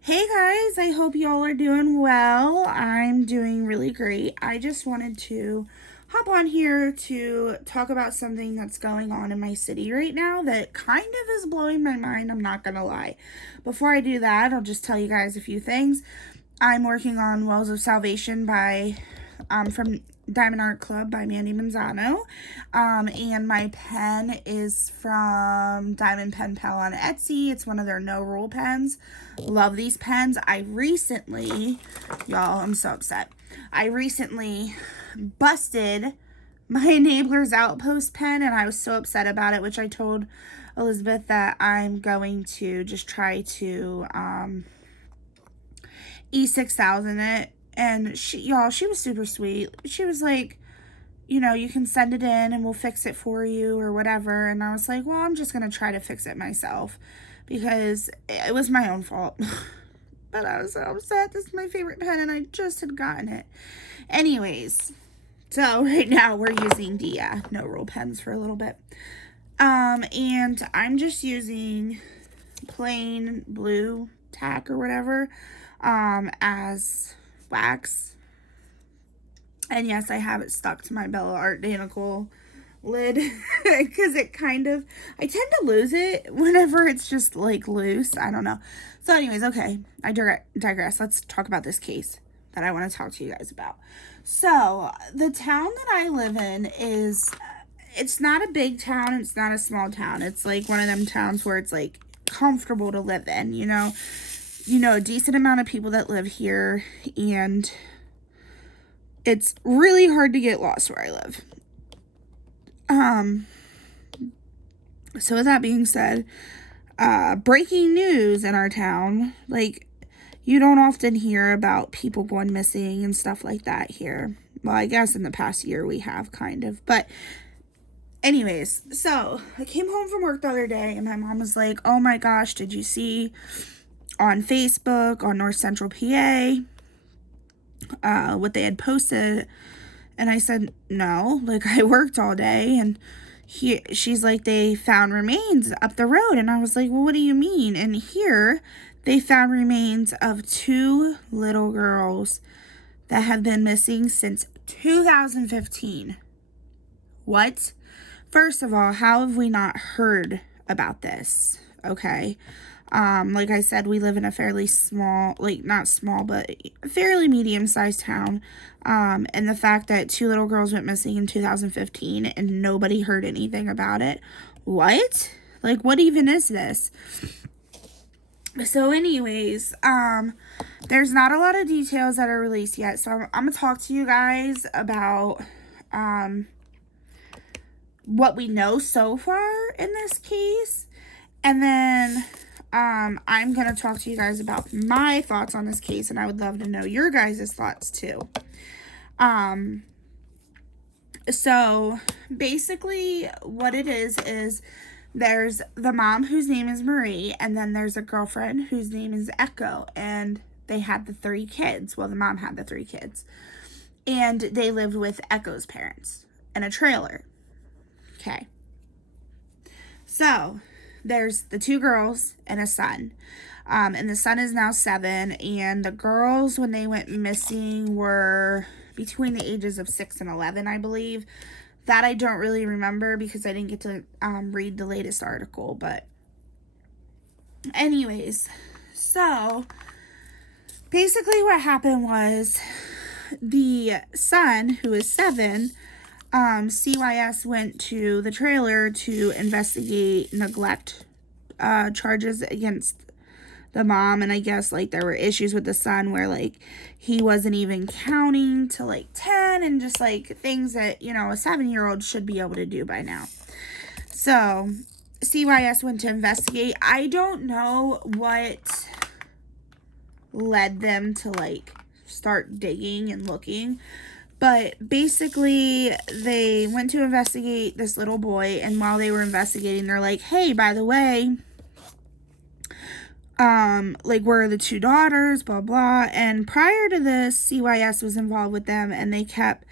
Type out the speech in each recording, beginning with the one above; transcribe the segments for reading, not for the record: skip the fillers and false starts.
Hey guys, I hope y'all are doing well. I'm doing really great. I just wanted to hop on here to talk about something that's going on in my city right now that kind of is blowing my mind, I'm not gonna lie. Before I do that, I'll just tell you guys a few things. I'm working on Wells of Salvation by from Diamond Art Club by Mandy Manzano. And my pen is from Diamond Pen Pal on Etsy. It's one of their no rule pens. Love these pens. Y'all, I'm so upset. I recently busted my Enabler's Outpost pen, and I was so upset about it, which I told Elizabeth that I'm going to just try to E6000 it. And she was super sweet. She was like, you can send it in and we'll fix it for you or whatever. And I was like, well, I'm just going to try to fix it myself because it was my own fault. But I was so upset. This is my favorite pen and I just had gotten it. Anyways, so right now we're using the no rule pens for a little bit. And I'm just using plain blue tack or whatever as wax. And yes, I have it stuck to my Bella Art Danicle lid because I tend to lose it whenever it's just like loose. I don't know. So anyways, okay, I digress. Let's talk about this case that I want to talk to you guys about. So the town that I live in it's not a big town. It's not a small town. It's like one of them towns where it's like comfortable to live in, a decent amount of people that live here, and it's really hard to get lost where I live. So with that being said, breaking news in our town, like, you don't often hear about people going missing and stuff like that here. Well, I guess in the past year we have kind of, but anyways, so I came home from work the other day and my mom was like, oh my gosh, did you see on Facebook, on North Central PA, what they had posted? And I said, no, like, I worked all day. And she's like, they found remains up the road. And I was like, well, what do you mean? And here they found remains of two little girls that have been missing since 2015. What? First of all, how have we not heard about this? Okay. Like I said, we live in a fairly small, like, not small, but fairly medium-sized town. And the fact that two little girls went missing in 2015 and nobody heard anything about it. What? Like, what even is this? So anyways, there's not a lot of details that are released yet. So I'm gonna talk to you guys about, what we know so far in this case. And then I'm going to talk to you guys about my thoughts on this case, and I would love to know your guys' thoughts too. So basically what it is there's the mom whose name is Marie, and then there's a girlfriend whose name is Echo, and they had the 3 kids. Well, the mom had the 3 kids, and they lived with Echo's parents in a trailer. Okay. So there's the 2 girls and a son. And the son is now 7. And the girls, when they went missing, were between the ages of 6 and 11, I believe. That I don't really remember because I didn't get to read the latest article. But anyways, so basically what happened was the son, who is 7, CYS went to the trailer to investigate neglect charges against the mom. And I guess, like, there were issues with the son where, like, he wasn't even counting to, like, 10 and just, like, things that, a 7-year-old should be able to do by now. So CYS went to investigate. I don't know what led them to, like, start digging and looking. But basically, they went to investigate this little boy, and while they were investigating, they're like, hey, by the way, like, where are the 2 daughters, blah, blah. And prior to this, CYS was involved with them, and they kept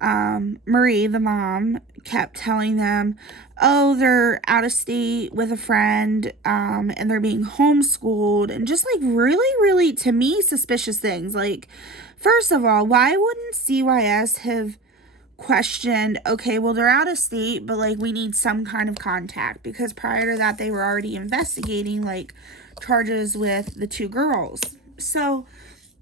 Marie, the mom, kept telling them, oh, they're out of state with a friend, and they're being homeschooled, and just like really, really, to me, suspicious things. Like, first of all, why wouldn't CYS have questioned, okay, well, they're out of state, but like we need some kind of contact? Because prior to that, they were already investigating like charges with the two girls. So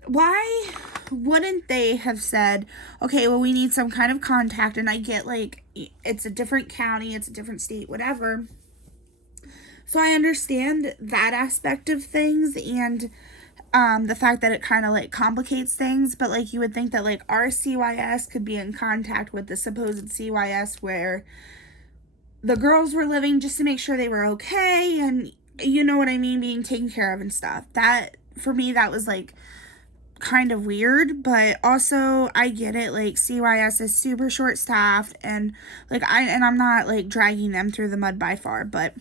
why wouldn't they have said, okay, well, we need some kind of contact? And I get like it's a different county, it's a different state, whatever. So I understand that aspect of things, and the fact that it kind of like complicates things, but like you would think that like our CYS could be in contact with the supposed CYS where the girls were living, just to make sure they were okay, and you know what I mean, being taken care of and stuff. That, for me, that was like kind of weird. But also I get it, like CYS is super short staffed, and like I'm not like dragging them through the mud by far, but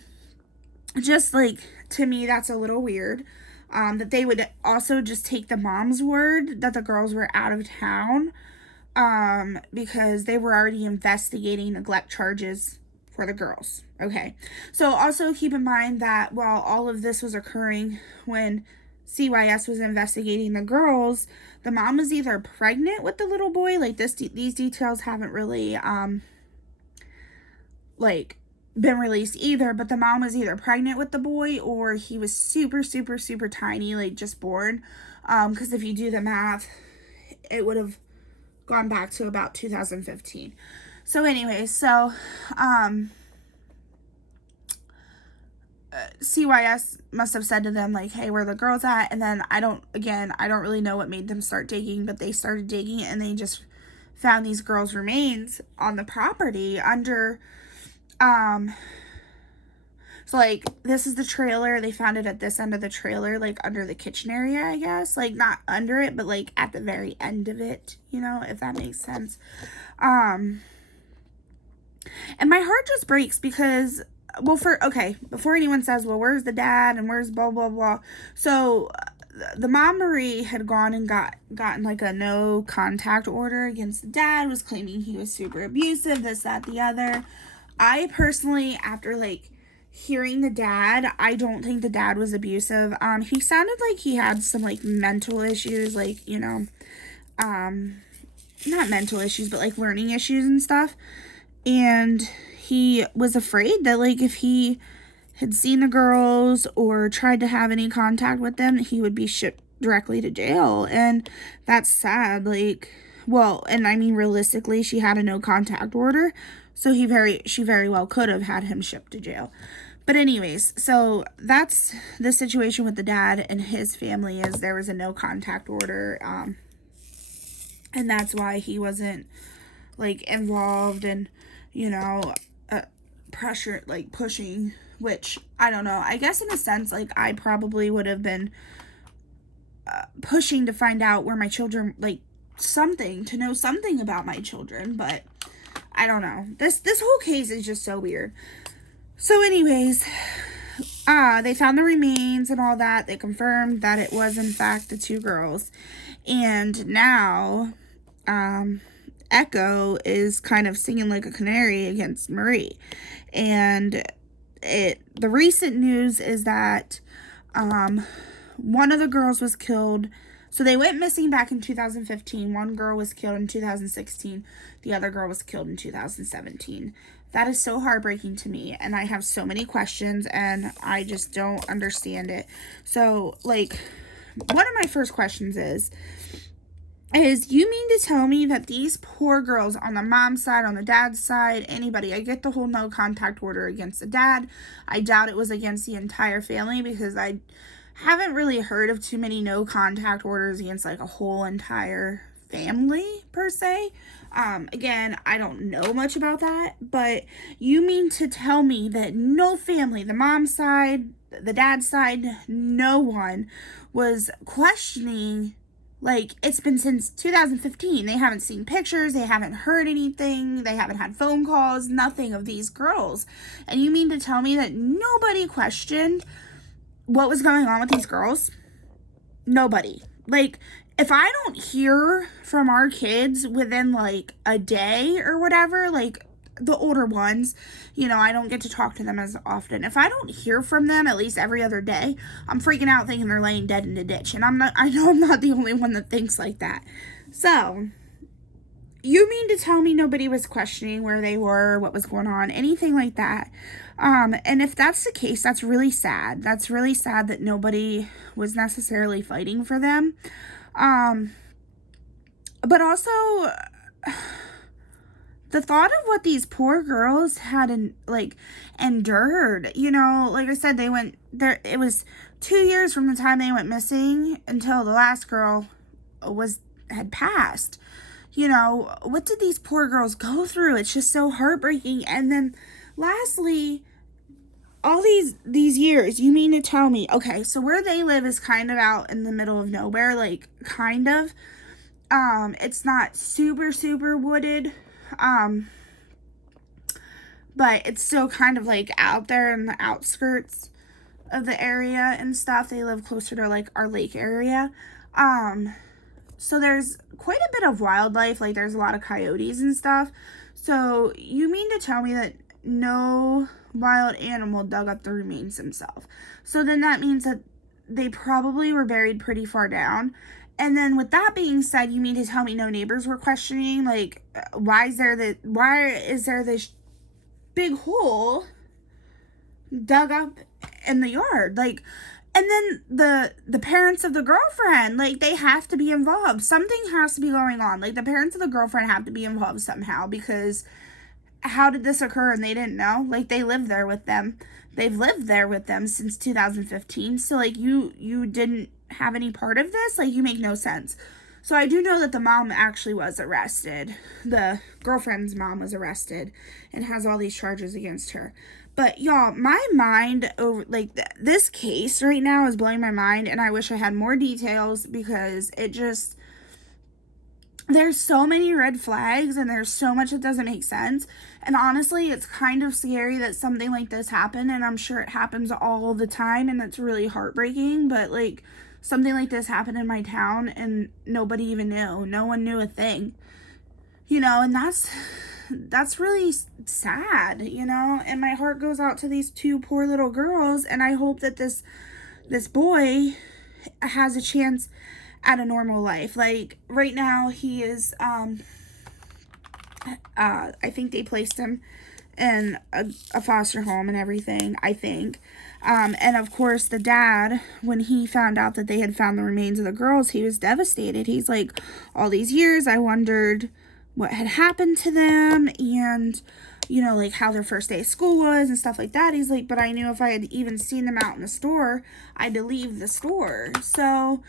just like, to me, that's a little weird. That they would also just take the mom's word that the girls were out of town, because they were already investigating neglect charges for the girls. Okay, so also keep in mind that while all of this was occurring when CYS was investigating the girls, the mom was either pregnant with the little boy, like these details haven't really like been released either, but the mom was either pregnant with the boy or he was super, super, super tiny, like just born. Because if you do the math, it would have gone back to about 2015. So anyway, so CYS must have said to them like, hey, where are the girls at? And then I don't really know what made them start digging, but they started digging and they just found these girls' remains on the property under so like this is the trailer. They found it at this end of the trailer, like under the kitchen area, I guess, like not under it, but like at the very end of it, you know, if that makes sense. And my heart just breaks because, well, before anyone says, well, where's the dad and where's blah blah blah, so the mom, Marie, had gone and gotten like a no contact order against the dad, was claiming he was super abusive, this, that, the other. I personally, after like hearing the dad, I don't think the dad was abusive. He sounded like he had some like mental issues, like, you know, not mental issues, but like learning issues and stuff. And he was afraid that like if he had seen the girls or tried to have any contact with them, he would be shipped directly to jail. And that's sad. Like, well, and I mean, realistically, she had a no contact order, so she very well could have had him shipped to jail. But anyways, so that's the situation with the dad and his family, is there was a no contact order, and that's why he wasn't like involved and, you know, pressure, like pushing, which I don't know, I guess in a sense, like I probably would have been pushing to find out where my children, like to know something about my children, but I don't know. This whole case is just so weird. So anyways, they found the remains and all that. They confirmed that it was in fact the two girls. And now, Echo is kind of singing like a canary against Marie. And the recent news is that, one of the girls was killed. So they went missing back in 2015. One girl was killed in 2016. The other girl was killed in 2017. That is so heartbreaking to me. And I have so many questions and I just don't understand it. So, like, one of my first questions is you mean to tell me that these poor girls on the mom's side, on the dad's side, anybody, I get the whole no contact order against the dad. I doubt it was against the entire family, because I haven't really heard of too many no contact orders against like a whole entire family per se. Again, I don't know much about that, but you mean to tell me that no family, the mom's side, the dad's side, no one was questioning, like, it's been since 2015. They haven't seen pictures, they haven't heard anything, they haven't had phone calls, nothing of these girls. And you mean to tell me that nobody questioned what was going on with these girls? Nobody. Like, if I don't hear from our kids within like a day or whatever, like the older ones, you know, I don't get to talk to them as often. If I don't hear from them at least every other day, I'm freaking out thinking they're laying dead in a ditch. And I know I'm not the only one that thinks like that. So, you mean to tell me nobody was questioning where they were, what was going on, anything like that? And if that's the case, that's really sad. That's really sad that nobody was necessarily fighting for them. But also, the thought of what these poor girls had endured, you know, like I said, they went there. It was 2 years from the time they went missing until the last girl had passed. You know, what did these poor girls go through? It's just so heartbreaking. And then lastly, all these years, you mean to tell me, okay, so where they live is kind of out in the middle of nowhere, like kind of. It's not super, super wooded. But it's still kind of like out there in the outskirts of the area and stuff. They live closer to like our lake area. So there's quite a bit of wildlife, like there's a lot of coyotes and stuff. So you mean to tell me that no wild animal dug up the remains themselves? So then that means that they probably were buried pretty far down. And then with that being said, you mean to tell me no neighbors were questioning, like, why is there this big hole dug up in the yard? Like, and then the parents of the girlfriend, like, they have to be involved. Something has to be going on. Like, the parents of the girlfriend have to be involved somehow, because how did this occur and they didn't know? Like, they lived there with them. They've lived there with them since 2015. So, like, you didn't have any part of this? Like, you make no sense. So I do know that the mom actually was arrested. The girlfriend's mom was arrested and has all these charges against her. But y'all, my mind over like this case right now is blowing my mind, and I wish I had more details, because it just, there's so many red flags and there's so much that doesn't make sense. And honestly, it's kind of scary that something like this happened, and I'm sure it happens all the time and it's really heartbreaking, but like, something like this happened in my town and nobody even knew. No one knew a thing. You know, and that's really sad, you know? And my heart goes out to these two poor little girls, and I hope that this boy has a chance at a normal life. Like, right now he is I think they placed him in a foster home and everything, I think. And of course, the dad, when he found out that they had found the remains of the girls, he was devastated. He's like, all these years, I wondered what had happened to them, and, you know, like how their first day of school was and stuff like that. He's like, but I knew if I had even seen them out in the store, I'd to leave the store. So,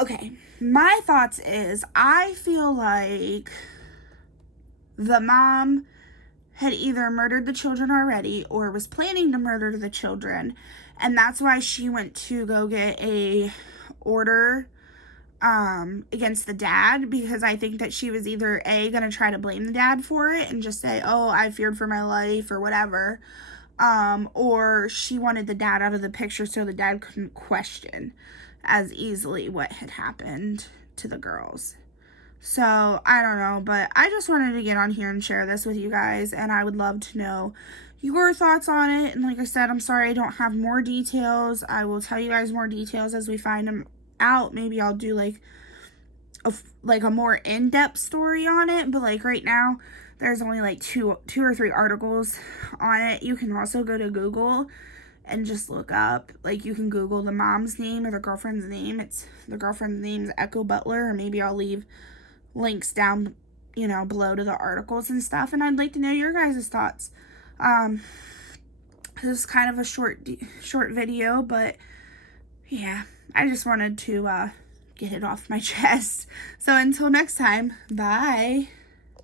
okay, my thoughts is, I feel like the mom had either murdered the children already or was planning to murder the children, and that's why she went to go get a order against the dad, because I think that she was either gonna try to blame the dad for it and just say, oh, I feared for my life or whatever, or she wanted the dad out of the picture so the dad couldn't question as easily what had happened to the girls. So, I don't know, but I just wanted to get on here and share this with you guys, and I would love to know your thoughts on it. And like I said, I'm sorry I don't have more details. I will tell you guys more details as we find them out. Maybe I'll do like a more in-depth story on it, but like right now, there's only like two or three articles on it. You can also go to Google and just look up, like, you can Google the mom's name or the girlfriend's name. It's, the girlfriend's name's Echo Butler, or maybe I'll leave links down, you know, below to the articles and stuff. And I'd like to know your guys' thoughts. This is kind of a short video, but yeah, I just wanted to get it off my chest. So until next time, bye.